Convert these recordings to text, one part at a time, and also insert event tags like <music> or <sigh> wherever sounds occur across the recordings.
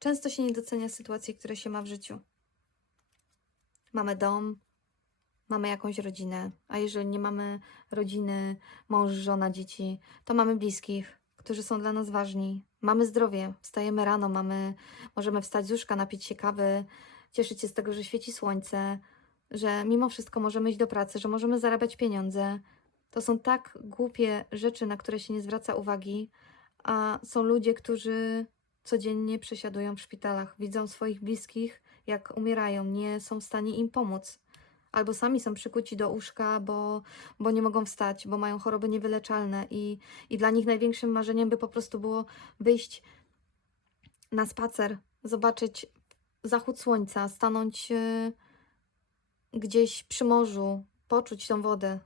Często się nie docenia sytuacji, które się ma w życiu. Mamy dom, mamy jakąś rodzinę, a jeżeli nie mamy rodziny, mąż, żona, dzieci, to mamy bliskich, którzy są dla nas ważni. Mamy zdrowie, wstajemy rano, mamy, możemy wstać z łóżka, napić się kawy, cieszyć się z tego, że świeci słońce, że mimo wszystko możemy iść do pracy, że możemy zarabiać pieniądze. To są tak głupie rzeczy, na które się nie zwraca uwagi, a są ludzie, którzy codziennie przesiadują w szpitalach, widzą swoich bliskich, jak umierają, nie są w stanie im pomóc. Albo sami są przykuci do łóżka, bo, bo nie mogą wstać, bo mają choroby niewyleczalne i, i dla nich największym marzeniem by po prostu było wyjść na spacer, zobaczyć zachód słońca, stanąć e, gdzieś przy morzu, poczuć tą wodę.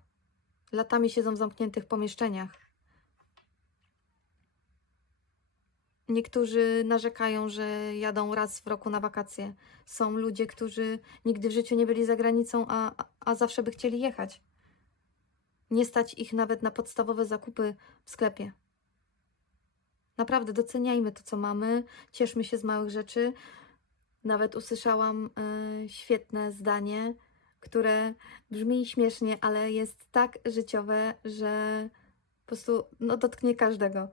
Latami siedzą w zamkniętych pomieszczeniach. Niektórzy narzekają, że jadą raz w roku na wakacje. Są ludzie, którzy nigdy w życiu nie byli za granicą, a, a- zawsze by chcieli jechać. Nie stać ich nawet na podstawowe zakupy w sklepie. Naprawdę doceniajmy to, co mamy, cieszmy się z małych rzeczy. Nawet usłyszałam e, świetne zdanie, które brzmi śmiesznie, ale jest tak życiowe, że po prostu no, dotknie każdego.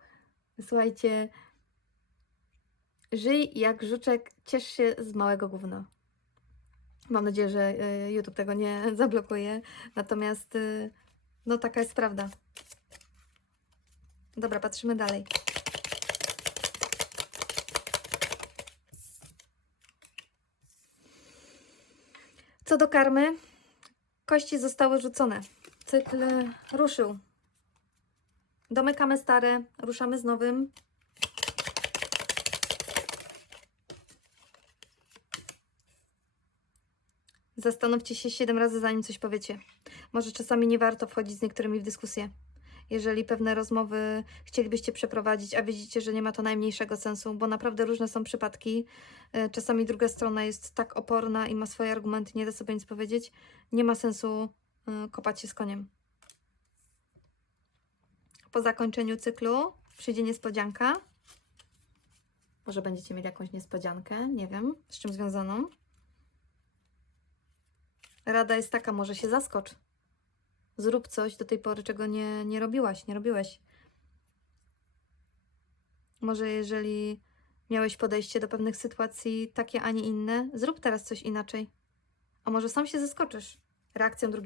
Słuchajcie, żyj jak żuczek, ciesz się z małego gówna. Mam nadzieję, że e, YouTube tego nie <laughs> zablokuje. Natomiast, e, no taka jest prawda. Dobra, patrzymy dalej. Co do karmy, kości zostały rzucone. Cykl ruszył. Domykamy stare, ruszamy z nowym. Zastanówcie się siedem razy, zanim coś powiecie. Może czasami nie warto wchodzić z niektórymi w dyskusję. Jeżeli pewne rozmowy chcielibyście przeprowadzić, a widzicie, że nie ma to najmniejszego sensu, bo naprawdę różne są przypadki. E, Czasami druga strona jest tak oporna i ma swoje argumenty, nie da sobie nic powiedzieć. Nie ma sensu e, kopać się z koniem. Po zakończeniu cyklu przyjdzie niespodzianka. Może będziecie mieli jakąś niespodziankę, nie wiem, z czym związaną. Rada jest taka, może się zaskocz. Zrób coś do tej pory, czego nie, nie robiłaś, nie robiłeś. Może jeżeli miałeś podejście do pewnych sytuacji takie, a nie inne, zrób teraz coś inaczej. A może sam się zaskoczysz reakcją drugiego.